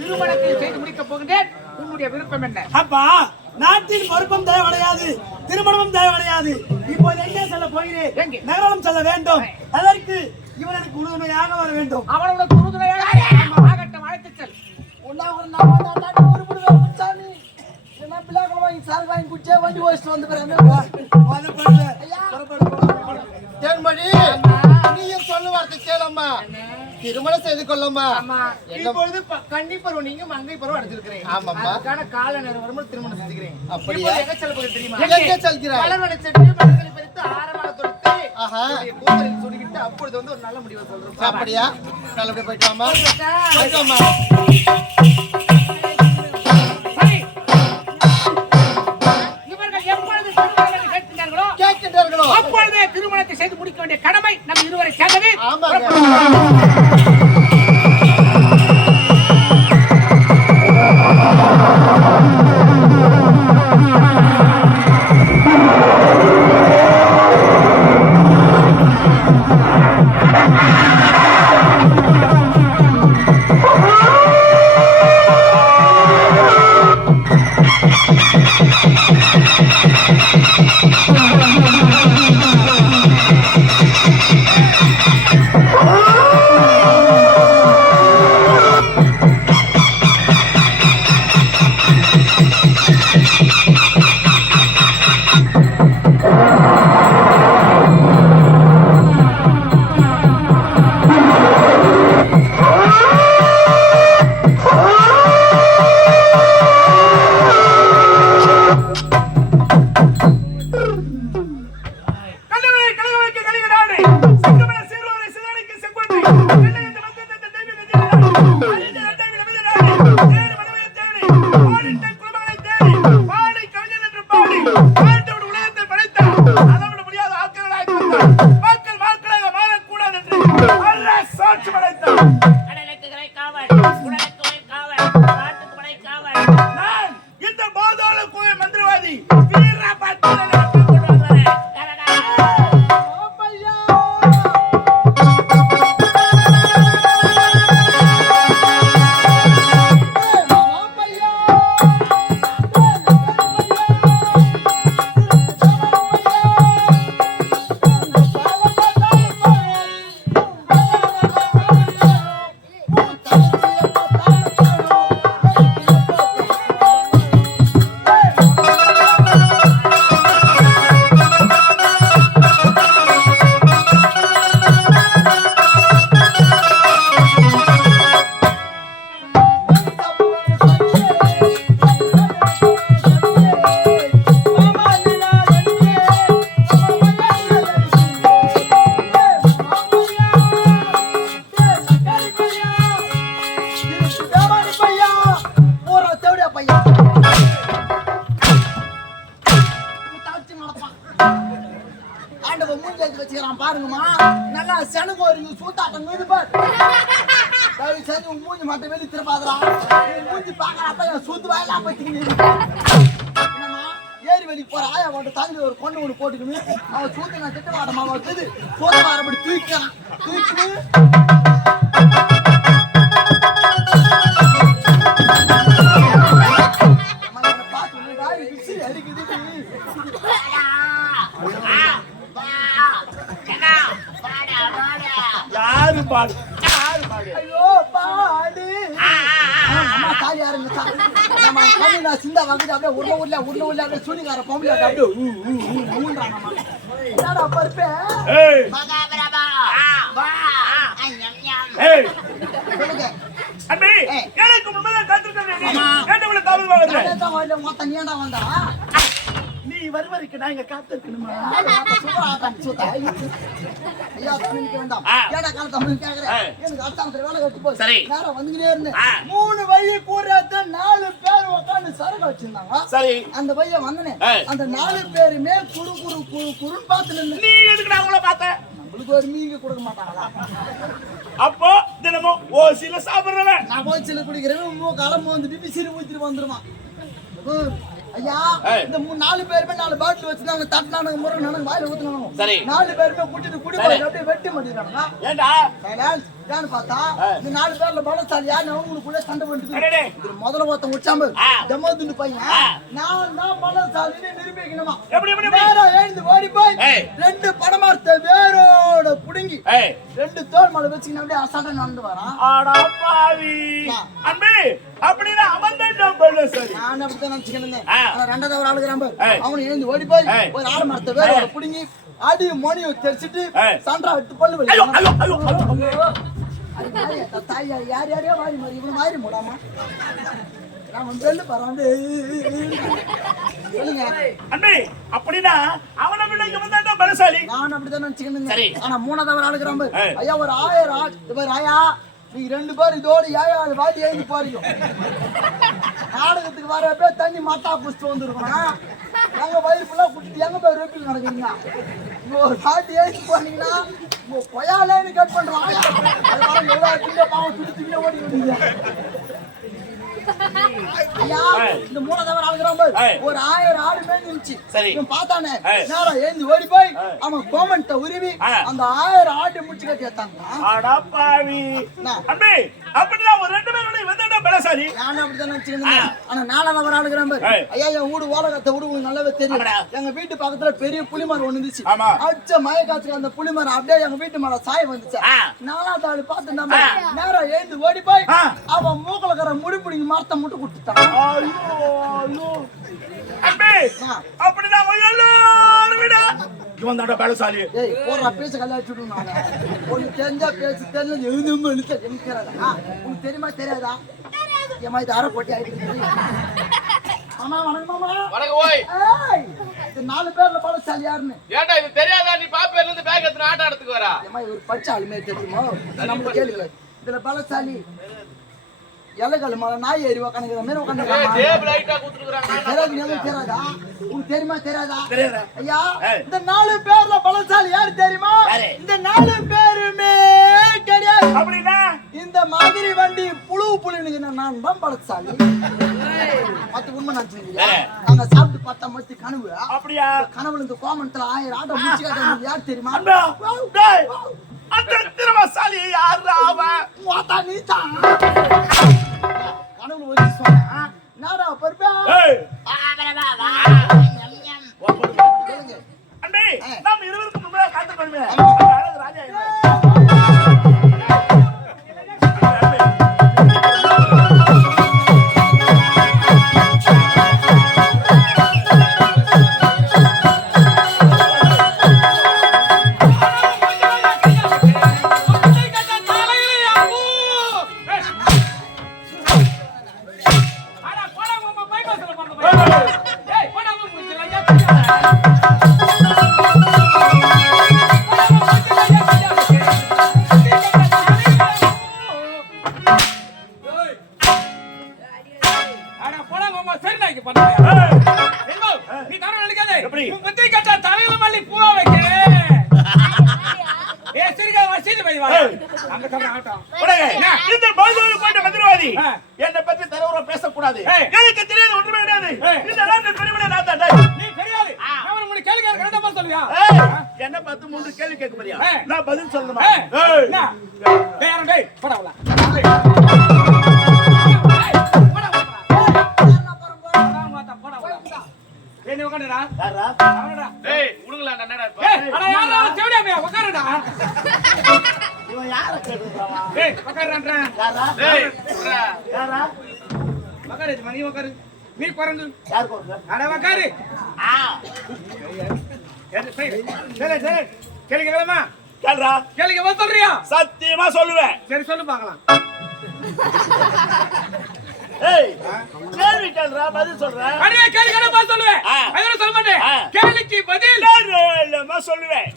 திருமணத்தை செய்து முடிக்கப் போகின்றேன். உன்னுடைய விருப்பம் என்ன? அப்பா நாட்டில் பொறுப்பும் தேவையடையாது திருமணமும் தேவையடையாது. இப்போது எங்கே செல்ல போகிறேன்? எங்கே? நகரம் செல்ல வேண்டும். அதற்கு இவன் எனக்கு உறுதுணையாக வர வேண்டும். அவனோட உறுதுணையாக ஆகட்டும் அழைத்துச் செல். தேன்மணி நீயும் சொல்ல வார்த்தை கேளம்மா. திருமணம் செய்து கொள்ளம்மா ஆமா. இப்பொழுது கன்னி பருவம் நீங்க மங்கை பருவம் அடைஞ்சிருக்கிறீங்க. ஆமாம்மா. அதுக்கான கால நேரம் வரும்போது திருமணம் செஞ்சுக்கிறேன். அப்படியா? எங்க போகிறேன் தெரியுமா? எங்கே செல்கிறாய்? மலர்வனை சென்று மலர்களை பறித்து ஆரமாக தொடுத்து கூந்தலில் அப்பொழுது வந்து ஒரு நல்ல முடிவை சொல்றேன் அப்படியா? நல்லபடியா போயிட்டு வாமா போயிட்டு வாமா திருமணத்தை செய்து முடிக்க வேண்டிய கடமை நம் இருவரை சேர்ந்தது. சூத்து நான் திட்ட மாட்டோமா அவன் வந்து சோத்து வரப்படி தூக்கிறான் தூக்கி யாரு பாடு? யாரு பாடு? ஐயோ பாடு. அம்மா தாலி யாருங்க தா- நம்ம நான் சிந்தா வாங்கிட்டு அப்படியே உள்ள உள்ள உள்ள உள்ள அப்படியே சுனிகார பொம்பளை அப்படியே ஊன்றான் அம்மா. என்னடா பருப்பு ஏய் மகாபிரபா வா ஐயம் யம் ஏய் சொல்லுங்க அன்பே எனக்கு முன்னதாக காத்திருக்கிறேன் கேட்டவளை தாமதமா வருது அதே தான் வரல, மொத்த நீ ஏன்டா வந்தா நீ வருவதற்கு நான் இங்க காத்திருக்கணுமா. ஐயா, தமிழுக்கு வேண்டாம். ஏன்டா கால தமிழ் கேக்குறேன்? எனக்கு அடுத்தாங்க வேலை கட்டி போச்சு. சரி. நேரா வந்துக்கிட்டே இருந்தேன். மூணு வழி கூறாத்த நாலு பேர் உட்கார்ந்து சரக்கு வச்சிருந்தாங்க சரி அந்த பையன் வந்தனே அந்த நாலு பேருமே குறு குறு குறு குறுன்னு பார்த்து நின்னு நீ எதுக்கு நான் உங்களை பார்த்த நம்மளுக்கு ஒரு மீங்க கொடுக்க மாட்டாங்களா அப்போ தினமும் ஓசில சாப்பிடுறவன் நான் போய் சில குடிக்கிறேன் மூக்கால மோந்துட்டு விசிறி ஊத்திட்டு வந்துருவான். ஐயா. இந்த மூணு நாலு பேருமே நாலு பாட்டில் வச்சிருந்தாங்க தட்டினானுங்க முறை நானுங்க வாயில ஊத்துனானுங்க சரி. நாலு பேருமே குட்டிட்டு குடி அப்படியே வெட்டி மாட்டேங்கிறானுங்க ஏண்டா சைலன்ஸ் ஏன்னு பார்த்தா இந்த நாலு பேர்ல பலசாலி யாரு அவங்களுக்குள்ள சண்டை பண்ணிட்டு. இதுல முதல்ல ஒருத்தன் உச்சாம்பு. ஜமதுன்னு பையன். நான் தான் பலசாலின்னு நிரூபிக்கணுமா? நேரா எழுந்து ஓடி போய். ரெண்டு படமார்த்த வேரோட புடுங்கி ரெண்டு தோல் மேல வச்சுக்கின்னு அப்படியே அசால்ட்டா நடந்து வரான் ஆடா பாவி அன்பே அப்படின்னா அவன் தான் பண்ண சரி. நான் அப்படித்தான் நினைச்சுக்கிட்டு ரெண்டாவது ஒரு ஆளுக்கு. அவன் எழுந்து ஓடி போய். ஒரு ஆள் மரத்தை ஏய். புடுங்கி அடி மணியை தெரிச்சிட்டு. சண்டா விட்டு பல்லு தாயா, யார் யாரையோ வாரி மாறி இவன் மாறி அன்பே அப்படின்னா அவனை விட இவன் தான் பலசாலி. நான் அப்படிதான் நினைச்சுக்கணுங்க சரி. ஆனா மூணாவது ஒரு ஆளுக்கு ரொம்ப ஏய். ஐயா ஒரு ஆயிரம் ஆயா நீங்க ரெண்டு பேரும் இதோட ஏழாவது வாட்டி எழுதி போறீங்க. நாடகத்துக்கு வரப்பே தண்ணி மாத்தா புடிச்சிட்டு வந்துருக்கணும் எங்க வயிறு ஃபுல்லா குட்டிட்டு எங்க போய் ரோப்பில் நடக்குறீங்க இங்க ஒரு வாட்டி எழுதி போனீங்கன்னா உங்க கொயாலேன்னு கட் பண்றாங்க அதனால எவ்வளவு திங்க பாவம் சுத்தி திங்க ஓடி ஏய். இந்த ஆளுக்கு ரொம்ப ஏய். ஒரு ஆயிரம் ஆடு. இவன் பார்த்தானே ஏய். நேரா எழுந்து ஓடி போய். அவன் கோமண்ட உருவி. அந்த ஆயிரம் ஆட்டு முடிச்சு கட்டி ஏத்தாங்க அப்படின்னா ஒரு ரெண்டு பேரும் இவன் தான் பலசாலி. நானும் அப்படிதான் நினைச்சுக்கிறேன் ஆனா நாலாவது அவர் ஆளுகிறேன். ஐயா என் வீடு ஓலகத்தை வீடு உங்களுக்கு நல்லாவே தெரியும். எங்க வீட்டு பக்கத்துல பெரிய புளிமரம் ஒண்ணு இருந்துச்சு. அடிச்ச மயக்காத்துக்கு அந்த புளிமரம் அப்படியே எங்க வீட்டு மேல சாய வந்துச்சு. நாலாவது ஆளு பார்த்து நம்ம நேரா எழுந்து ஓடி போய். அவன் மூக்கல இருக்கிற முடி பிடிங்கி மரத்தை மட்டும் கொடுத்துட்டான். ஐயோ இவன் தான் பலசாலி பேச உனக்கு தெரிஞ்சா பேசு தெரியல எழுந்து எழுத்த எமிக்கிறதா உனக்கு தெரியுமா தெரியாதா? ஏமா இது அரை போட்டி ஆயிட்டு மாமா வணக்கம் மாமா. வணக்கம் ஓய். இது நாலு பேர்ல பலசாலி யாருன்னு? ஏன்டா இது தெரியாதா? நீ பாப்பேர்ல இருந்து பேக் எடுத்து ஆட்ட ஆடத்துக்கு வரா? ஏமா இவர் ஆளுமே தெரியுமோ? நம்ம கேளுங்க. இதுல பலசாலி எலகல் மலை நாய் ஏறி உக்காந்துக்கிற மாதிரி தெரியாதா உனக்கு தெரியுமா தெரியாதா? ஐயா. இந்த நாலு பேர்ல பலசாலி யாரு தெரியுமா? இந்த நாலு பேருமே கிடையாது. அப்படின்னா? இந்த மாதிரி வண்டி புழு புழுனுக்கு நான் தான் பலசாலி மத்த உண்மை நினைச்சுக்கிறீங்க ஏய். நாங்க சாப்பிட்டு பார்த்தா மத்தி கனவு. அப்படியா? கனவுல இந்த கோமணத்துல ஆயிரம் ஆட்டம் முடிச்சு காட்டுறது யார் தெரியுமா? அந்த திருமசாலி யாரா அவன் நீ தான் கனவுல வச்சு சொன்னா நாடா பருப்பா? அன்பே நாம் இருவருக்கும் முன்னாடி காத்து கொள்வே இந்த பௌத்தர் போன்ற மந்திரவாதி. என்னை பற்றி தரவுற பேசக்கூடாது. எனக்கு தெரியாது ஒன்றுமே கிடையாது. இந்த நாட்டு. நீ தெரியாது அவன் உனக்கு கேள்வி கேட்க கரெக்டா பதில் சொல்லுவியா என்ன பார்த்து மூன்று கேள்வி கேட்க போறியா. நான் பதில் சொல்லணுமா. என்ன? டேய், டேய், போடா உள்ள. டேய். போடா, போடா. போடா, மாத்தா, போடா, உள்ள. ஏய், நீ உக்காந்துடா. யாரா? அவனடா. டேய் உடுங்களா என்னடா அட யாரா, உக்காருடா. யாரை. யாரா டேய். யாரா நீ குரங்கு. யார் போடுற அட. ஆ. சரி, சரி? கேள்றா கேள்விக்கு பதில் சொல்றியா? சத்தியமா சொல்லுவேன். சரி சொல்லு பார்க்கலாம். ஏய் கேள்வி கேள்றா பதில் சொல்றேன் அடே, கேள்வி கேட்டா பதில் சொல்லுவேன். சொல்ல மாட்டேன். கேள்விக்கு பதில். சொல்லுவேன்.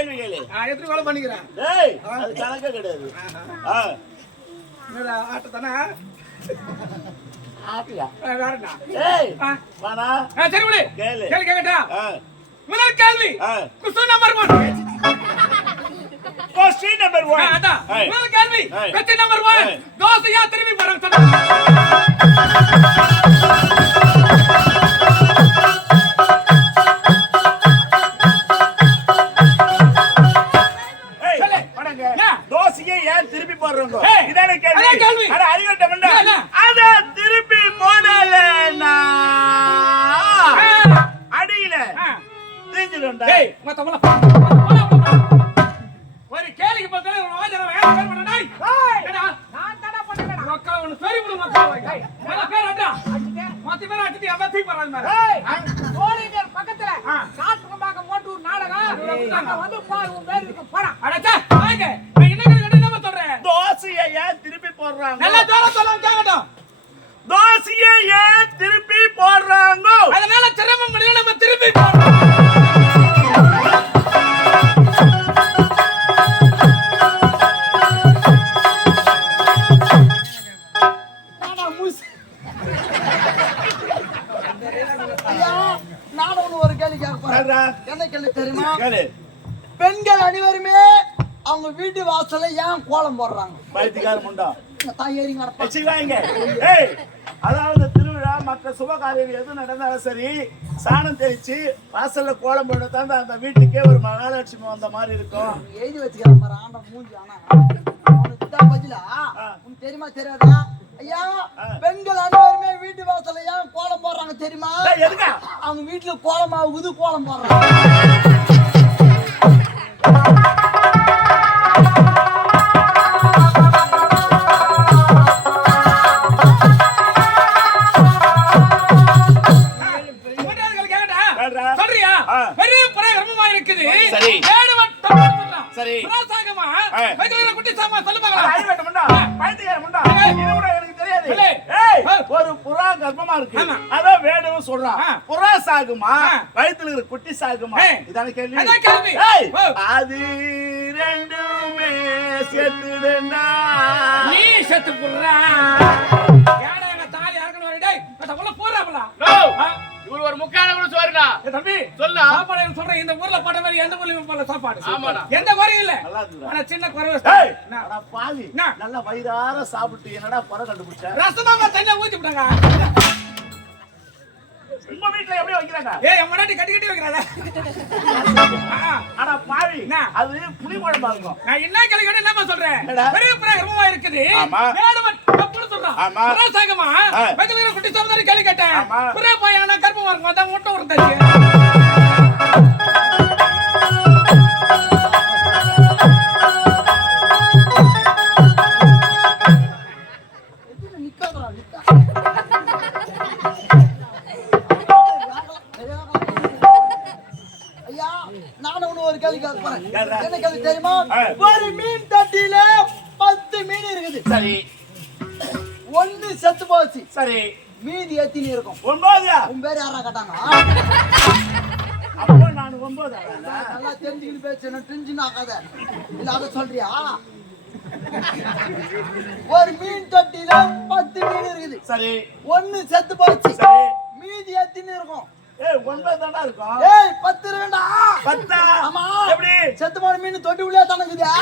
கேள்வி கேளு எத்தனை கொலை பண்ணிக்கிறேன் ஏய் அது கணக்கே கிடையாது ஆ என்னடா, ஆட்டத்தானா? ஆப்பியா ஆ, வேற என்ன? ஏய். வாடா சரி விடு. கேளு. கேள்வி கேட்கட்டா? ஆ முதல் கேள்வி குசு number one question number number ஆ, ஒன் அதான். ஏய். முதல் கேள்வி one. ஏய். தோசையா திரும்பி சொல்லுங்க. தோசையை ஏன் திருப்பி போடுறாங்க? நல்லா ஜோரா சொல்லாம கேட்கட்டும். தோசையை ஏன் திருப்பி போடுறாங்க? அதனால சிரமம் பண்ணி நம்ம திருப்பி போடுறோம். நானும் ஒரு கேள்வி கேட்க போறேன். என்ன கேள்வி தெரியுமா? கேளு. பெண்கள் அனைவருமே அவங்க வீட்டு வாசல்ல ஏன் கோலம் போடுறாங்க? பைத்தியக்கார முண்டா. தான் ஏறி கிடப்பா வச்சுக்காங்க ஏய் அதாவது திருவிழா மற்ற சுப காரியம் எது நடந்தாலும் சரி சாணம் தெளிச்சு வாசல்ல கோலம் போட தான் அந்த வீட்டுக்கே ஒரு மகாலட்சுமி வந்த மாதிரி இருக்கும். எழுதி வச்சுக்கிறேன் பாரு ஆண்ட மூஞ்சி ஆனா அவனுக்கு தான் பதிலா? உனக்கு தெரியுமா தெரியாதா? ஐயா பெண்கள் அனைவருமே வீட்டு வாசல்ல ஏன் கோலம் போடுறாங்க தெரியுமா? அவங்க வீட்டுல கோலம் ஆகுது கோலம் போடுறாங்க. கேள்வி. அது ரெண்டுமே செத்துடுண்டா நீ செத்து புடுறா. ஏடா எங்க தாலி அறுக்கணும் வரை, டேய், மத்த உள்ள. இவரு ஒரு முக்கியமான கூட ஏய் தம்பி, சொல்லு. சாப்பாடு சொல்றேன், இந்த ஊர்ல போட்ட மாதிரி எந்த ஊர்லயும் சாப்பாடு. ஆமாடா. எந்த குறையும் இல்ல. ஆனா சின்ன குறைவு. பாவி? நல்லா வயிறார சாப்பிட்டு என்னடா குறை கண்டுபிடிச்ச ரசமாவா தண்ணியை ஊத்தி விட்டாங்க. உங்க வீட்ல எப்படி வைக்கிறாங்க ஏய், என் முன்னாடி கட்டி கட்டி வைக்கிறாளே. அட பாவி? அது புளி குழம்பா இருக்கும் நான் என்ன கேள்வி கேட்டேன், என்னம்மா சொல்றேன்? பெரிய பிரகரமா இருக்குது. வட்டம் தப்புன்னு சொல்றான். ஆமா. வைக்கல இருக்கிற குட்டி சாமா தானே கேள்வி கேட்டேன். ஆமா. புறா பையனா கர்ப்பமா இருக்கும், அதான் முட்டை உருண்டாச்சு. இருக்குது சரி. ஒண்ணு செத்து போச்சு. சரி. மீதி எத்தினி இருக்கும்? ஒன்பதா உன் பேர் யாரா கேட்டாங்க? அப்போ நான் ஒன்பது. நல்லா தெரிஞ்சுக்கிட்டு பேசணும் டென்ஷன் ஆகாத. இல்ல அதை சொல்றியா? ஒரு மீன் தொட்டில பத்து மீன் இருக்குது. சரி. ஒண்ணு செத்து போச்சு. சரி. மீதி எத்தினி இருக்கும்? ஏய் ஒன்பது இருக்கும்? ஏய் பத்து இருக்குடா பத்தா? ஆமா. எப்படி? செத்து போன மீன் தொட்டி உள்ளே தானே இருக்குதா.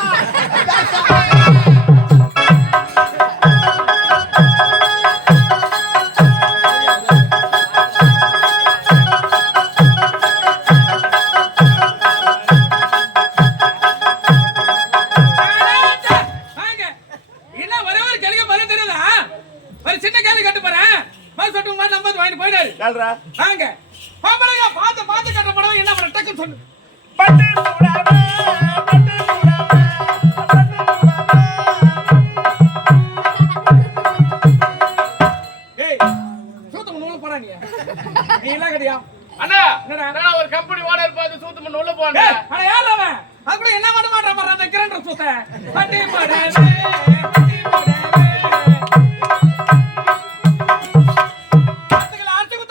நீ எல்லாம் கிடையா? அண்ணா என்னடா? ஒரு கம்பெனி ஓனர் பார்த்து சூத்து பண்ண உள்ள போனேன். அட யார் அவன்? அது கூட என்ன பண்ண மாட்டான் பாரு அந்த கிரண்டர் சூத்த. பட்டி படவே பட்டி அதுக்குள்ள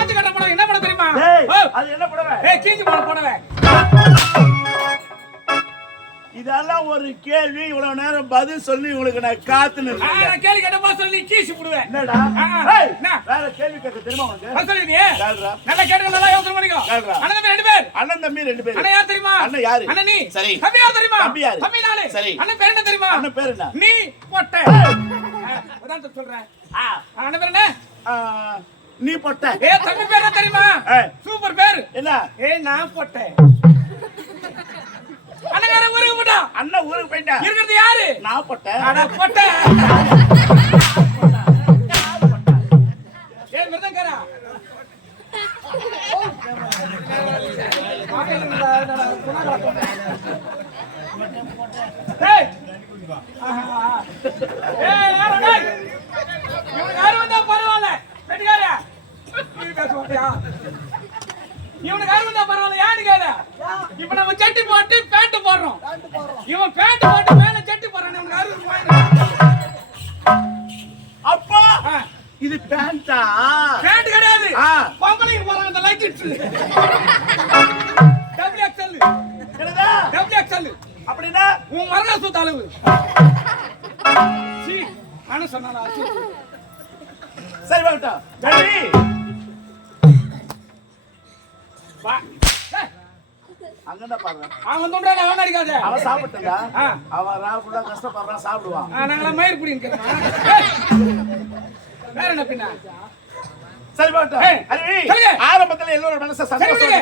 நான் என்ன படம் என்ன பண்ண தெரியுமா? அது என்ன புடவை? ஏய் கீஞ்சி போட போடவே. இதெல்லாம் ஒரு கேள்வி இவ்வளவு நேரம் பதில் சொல்லி உங்களுக்கு நான் காத்துன்னு கேள்வி கேட்டப்பா சொல்லி கீசி விடுவேன் என்னடா? வேற கேள்வி கேட்க தெரியுமா உனக்கு? அது சொல்லி நீ கேளுடா. நல்லா கேட்டுக்க நல்லா யோசனை பண்ணிக்கோ. கேளுடா. அண்ணன் தம்பி ரெண்டு பேர். அண்ணன் தம்பி ரெண்டு பேரும் அண்ணன் யார் தெரியுமா? அண்ணன் யாரு? அண்ணன் நீ. சரி. தம்பி யார் தெரியுமா? தம்பி யாரு? தம்பி நானு சரி. அண்ணன் பேர் என்ன தெரியுமா? அண்ணன் பேர் என்ன? நீ பொட்டை. உதாரணத்துக்கு சொல்றேன். அண்ணன் பேர் என்ன? நீ பொட்ட. ஏ தம்பி பேர் என்ன தெரியுமா. சூப்பர் பேர். என்ன? ஏய் நான் பொட்டை. அண்ணன் வேற ஊருக்கு போட்டான் அண்ணன் ஊருக்கு போயிட்டேன் இருக்கிறது யாரு? நான் பொட்டேன். அட பொட்டை. ஏய் மிருதங்கரா. பரவாயில்ல? வெட்டிக்காரா நீ பேச மாட்டியா? இவனுக்கு வந்தா பரவாயில்ல ஏன்னு கேளு? இப்ப நம்ம சட்டி போட்டு பேண்ட் போடுறோம். இவன் பேண்ட் போட்டு மேல சட்டி போடுறான் இவனுக்கு யாரு அப்பா இது பேண்டா? பேண்ட் கிடையாது. பொம்பளைக்கு போறாங்க அந்த லைக் இட்ஸ் டபுள் எக்ஸ்எல் என்னடா டபுள் எக்ஸ்எல் அப்படின்னா? உன் மரண சுத்த அளவு. சி அனு சொன்னானா. சரி வரட்டும். சரி அங்கதான் பாருங்க அவன் வந்து விட்றான், அவன் அடிக்காத. அவன் சாப்பிட்டுங்க ஆ. அவன் ரா ஃபுல்லா கஷ்டப்படுறான் சாப்பிடுவான். நாங்களாம் மயிர் குடின்னு வேற என்ன பின்ன? சரி சொல்லுங்க. ஆரம்பத்துல எல்லோரும் மனசை. சந்தோஷம்